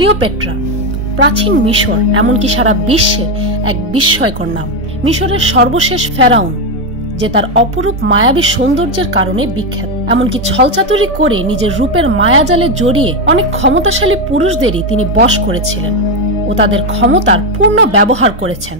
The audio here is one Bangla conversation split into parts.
ক্লিওপেট্রা প্রাচীন মিশর এমনকি সারা বিশ্বে এক বিস্ময়কর নাম। মিশরের সর্বশেষ ফেরাউন, যে তার অপরূপ মায়াবী সৌন্দর্যের কারণে বিখ্যাত। এমনকি ছলচাতুরি করে নিজের রূপের মায়াজালে জড়িয়ে অনেক ক্ষমতাশালী পুরুষদেরই তিনি বশ করেছিলেন ও তাদের ক্ষমতার পূর্ণ ব্যবহার করেছেন।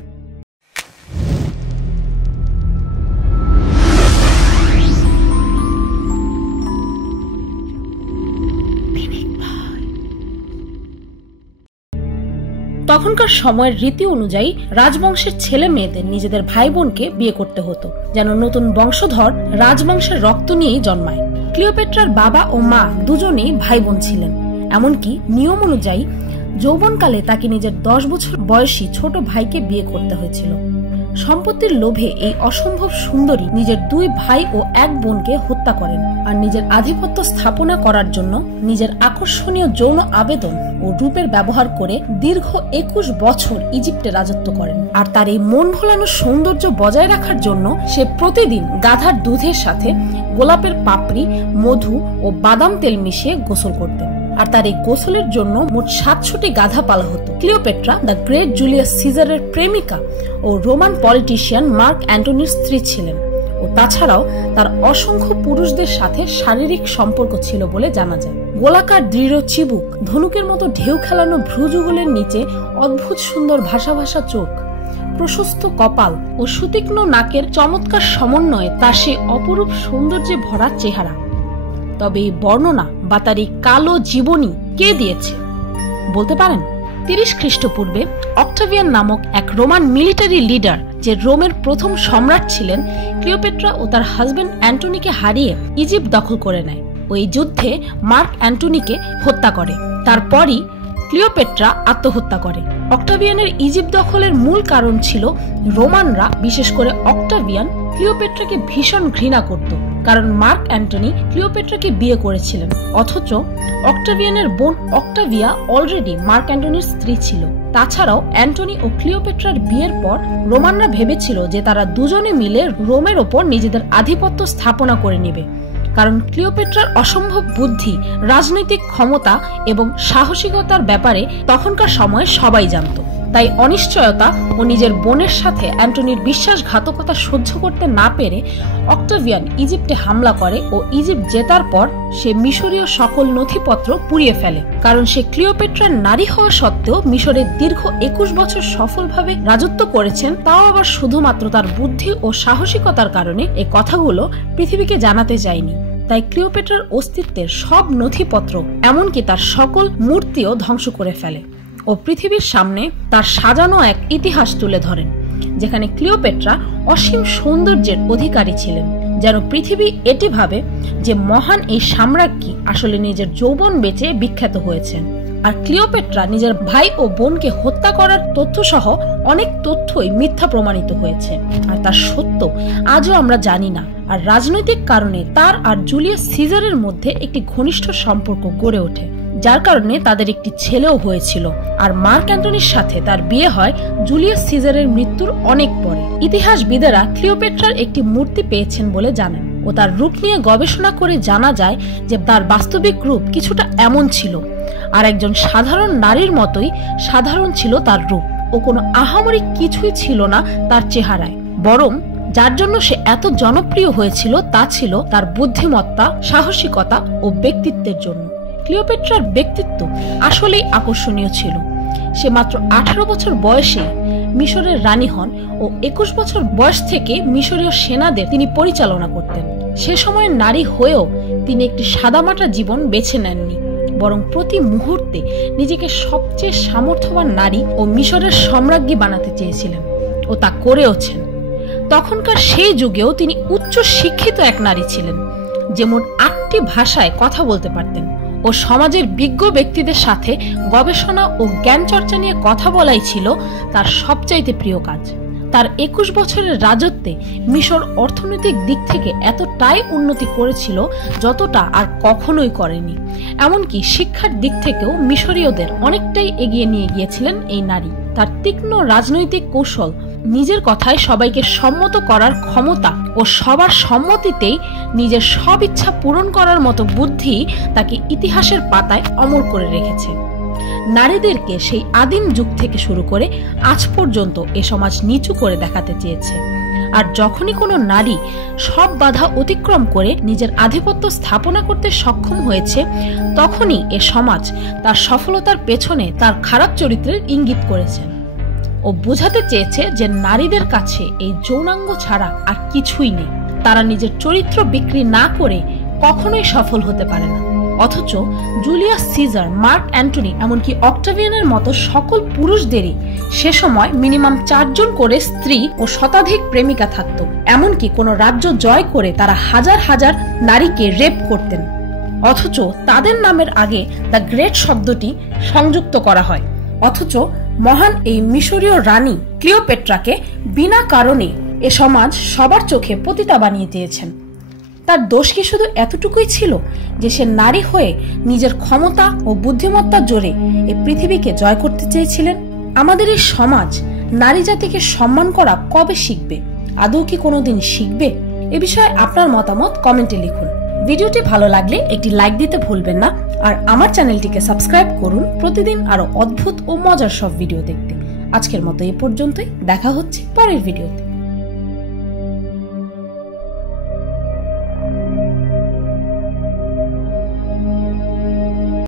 তখনকার সময়ের রীতি অনুযায়ী রাজবংশের ছেলে মেয়েদের নিজেদের ভাই বোনকে বিয়ে করতে হতো, যেন নতুন বংশধর রাজবংশের রক্ত নিয়েই জন্মায়। ক্লিওপেট্রার বাবা ও মা দুজনেই ভাই বোন ছিলেন। এমনকি নিয়ম অনুযায়ী যৌবনকালে তাকে নিজের 10 বছর বয়সী ছোট ভাইকে বিয়ে করতে হয়েছিল। সম্পত্তির লোভে এই অসম্ভব সুন্দরী নিজের 2 ভাই ও 1 বোনকে হত্যা করেন আর নিজের আধিপত্য স্থাপনা করার জন্য নিজের আকর্ষণীয় যৌন আবেদন ও রূপের ব্যবহার করে দীর্ঘ 21 বছর ইজিপ্টে রাজত্ব করেন। আর তার এই মন ভোলানো সৌন্দর্য বজায় রাখার জন্য সে প্রতিদিন গাধার দুধের সাথে গোলাপের পাপড়ি, মধু ও বাদাম তেল মিশিয়ে গোসল করতেন। আর তার এই গোসলের জন্য মোট 700টি গাধা পালা হতো। ক্লিওপেট্রা দ্য গ্রেট জুলিয়াস সিজারের প্রেমিকা ও রোমান পলিটিশিয়ান মার্ক অ্যান্টনির স্ত্রী ছিলেন ও তাছাড়াও তার অসংখ্য পুরুষদের সাথে শারীরিক সম্পর্ক ছিল বলে জানা যায়। গোলাকার দৃঢ় চিবুক, ধনুকের মতো ঢেউ খেলানো ভ্রুযুগলের নিচে অদ্ভুত সুন্দর ভাসা ভাসা চোখ, প্রশস্ত কপাল ও সুতীক্ষ্ণ নাকের চমৎকার সমন্বয়ে তার সেই অপরূপ সৌন্দর্যে ভরা চেহারা। তবে এই বর্ণনা বা তার এই কালো জীবনী কে দিয়েছে বলতে পারেন? 30 খ্রিস্টপূর্বে অক্টাভিয়ান নামক এক রোমান মিলিটারি লিডার, যে রোমের প্রথম সম্রাট ছিলেন, ক্লিওপেট্রা ও তার হাজবেন্ড অ্যান্টনিকে হারিয়ে ইজিপ্ট দখল করে নেয়। ওই যুদ্ধে মার্ক অ্যান্টনিকে হত্যা করে। তারপরই ক্লিওপেট্রা আত্মহত্যা করে। অক্টাভিয়ানের ইজিপ্ট দখলের মূল কারণ ছিল রোমানরা, বিশেষ করে অক্টাভিয়ান, ক্লিওপেট্রাকে ভীষণ ঘৃণা করত, কারণ মার্ক অ্যান্টনি ক্লিওপেট্রাকে বিয়ে করেছিলেন। অথচ অক্টাভিয়ানের বোন অক্টাভিয়া অলরেডি মার্ক অ্যান্টনির স্ত্রী ছিল। তাছাড়াও অ্যান্টনি ও ক্লিওপেট্রার বিয়ের পর রোমানরা ভেবেছিল যে তারা দুজনে মিলে রোমের ওপর নিজেদের আধিপত্য স্থাপনা করে নেবে, কারণ ক্লিওপেট্রার অসম্ভব বুদ্ধি, রাজনৈতিক ক্ষমতা এবং সাহসিকতার ব্যাপারে তখনকার সময়ে সবাই জানত। তাই অনিশ্চয়তা ও নিজের বোনের সাথে অ্যান্টনির বিশ্বাসঘাতকতা সহ্য করতে না পেরে অক্টাভিয়ান ইজিপ্টে হামলা করে ও ইজিপ্ট জেতার পর সে মিশরীয় সকল নথিপত্র পুড়িয়ে ফেলে। কারণ সে ক্লিওপেট্রার নারী হওয়া সত্ত্বেও মিশরের দীর্ঘ 21 বছর সফলভাবে রাজত্ব করেছেন, তাও আবার শুধুমাত্র তার বুদ্ধি ও সাহসিকতার কারণে। এই কথাগুলো পৃথিবীকে জানাতে চায়নি। তাই ক্লিওপেট্রার অস্তিত্বের সব নথিপত্র, এমনকি তার সকল মূর্তিও ধ্বংস করে ফেলে ও পৃথিবীর সামনে তার সাজানো এক ইতিহাস তুলে ধরেন, যেখানে ক্লিওপেট্রা অসীম সৌন্দর্যের অধিকারী ছিলেন। যেন পৃথিবী এটি ভাবে যে মহান এই সাম্রাজ্ঞী আসলে নিজের যৌবন বেঁচে বিখ্যাত হয়েছেন। আর ক্লিওপেট্রা নিজের ভাই ও বোনকে হত্যা করার তথ্য সহ অনেক তথ্যই মিথ্যা প্রমাণিত হয়েছে, আর তার সত্য আজও আমরা জানি না। আর রাজনৈতিক কারণে তার আর জুলিয়াস সিজারের মধ্যে একটি ঘনিষ্ঠ সম্পর্ক গড়ে ওঠে, যার কারণে তাদের একটি ছেলেও হয়েছিল। আর মার্ক অ্যান্টনির সাথে তার বিয়ে হয় জুলিয়াস সিজারের মৃত্যুর অনেক পরে। ইতিহাসবিদেরা ক্লিওপেট্রার একটি মূর্তি পেয়েছেন বলে জানেন ও তার রূপ নিয়ে গবেষণা করে জানা যায় যে তার বাস্তবিক রূপ কিছুটা এমন ছিল, আর একজন সাধারণ নারীর মতোই সাধারণ ছিল তার রূপ ও কোনো আহামরি কিছুই ছিল না তার চেহারায়। বরং যার জন্য সে এত জনপ্রিয় হয়েছিল তা ছিল তার বুদ্ধিমত্তা, সাহসিকতা ও ব্যক্তিত্বের জন্য। ক্লিওপেট্রার ব্যক্তিত্ব আসলেই আকর্ষণীয় ছিল। সে মাত্র 18 বছর বয়সে মিশরের রানী হন ও 21 বছর বয়স থেকে মিশরীয় সেনাদের তিনি পরিচালনা করতেন। সে সময়ের নারী হয়েও তিনি একটি সাদামাটা জীবন বেছে নেননি, বরং প্রতি মুহূর্তে নিজেকে সবচেয়ে সামর্থ্যবান নারী ও মিশরের সম্রাজ্ঞী বানাতে চেয়েছিলেন ও তা করেওছেন। তখনকার সেই যুগেও তিনি উচ্চ শিক্ষিত এক নারী ছিলেন, যে মোট 8টি ভাষায় কথা বলতে পারতেন ও সমাজের বিজ্ঞ ব্যক্তিদের সাথে গবেষণা ও জ্ঞান চর্চা নিয়ে কথা বলাই ছিল তার সবচাইতে প্রিয় কাজ। তার 21 বছরের রাজত্বে মিশর অর্থনৈতিক দিক থেকে এতটাই উন্নতি করেছিল যতটা আর কখনোই করেনি। এমনকি শিক্ষার দিক থেকেও মিশরীয়দের অনেকটাই এগিয়ে নিয়ে গিয়েছিলেন এই নারী। তার তীক্ষ্ণ রাজনৈতিক কৌশল, নিজের কথায় সবাইকে সম্মত করার ক্ষমতা ও সবার সম্মতিতেই নিজের সব ইচ্ছা পূরণ করার মতো বুদ্ধি তাকে ইতিহাসের পাতায় অমর করে রেখেছে। নারীদেরকে সেই আদিম যুগ থেকে শুরু করে আজ পর্যন্ত এ সমাজ নিচু করে দেখাতে চেয়েছে। আর যখনই কোনো নারী সব বাধা অতিক্রম করে নিজের আধিপত্য স্থাপনা করতে সক্ষম হয়েছে, তখনই এ সমাজ তার সফলতার পেছনে তার খারাপ চরিত্রের ইঙ্গিত করেছে ও বোঝাতে চেয়েছে যে নারীদের কাছে এই যৌনাঙ্গ ছাড়া আর কিছুই নেই। তারা নিজের চরিত্র বিক্রি না করে কখনোই সফল হতে পারে না। অথচ জুলিয়াস সিজার, মার্ক অ্যান্টনি, এমনকি অক্টাভিয়ানের মতো সকল পুরুষদেরই সে সময় মিনিমাম 4 জন করে স্ত্রী ও শতাধিক প্রেমিকা থাকত। এমনকি কোনো রাজ্য জয় করে তারা হাজার হাজার নারীকে রেপ করতেন। অথচ তাদের নামের আগে দ্য গ্রেট শব্দটি সংযুক্ত করা হয়। অথচ মহান এই মিশরীয় রানী ক্লিওপেট্রাকে বিনা কারণে এ সমাজ সবার চোখে পতিতা বানিয়ে দিয়েছেন। তার দোষ কি শুধু এতটুকুই ছিল যে সে নারী হয়ে নিজের ক্ষমতা ও বুদ্ধিমত্তার জোরে এই পৃথিবীকে জয় করতে চেয়েছিলেন? আমাদের এই সমাজ নারী জাতিকে সম্মান করা কবে শিখবে? আদৌ কি কোনোদিন শিখবে? এ বিষয়ে আপনার মতামত কমেন্টে লিখুন। ভিডিওটি ভালো লাগলে একটি লাইক দিতে ভুলবেন না, আর আমার চ্যানেলটিকে সাবস্ক্রাইব করুন প্রতিদিন আরো অদ্ভুত ও মজার সব ভিডিও দেখতে। আজকের মতো এ পর্যন্তই, দেখা হচ্ছে পরের ভিডিওতে।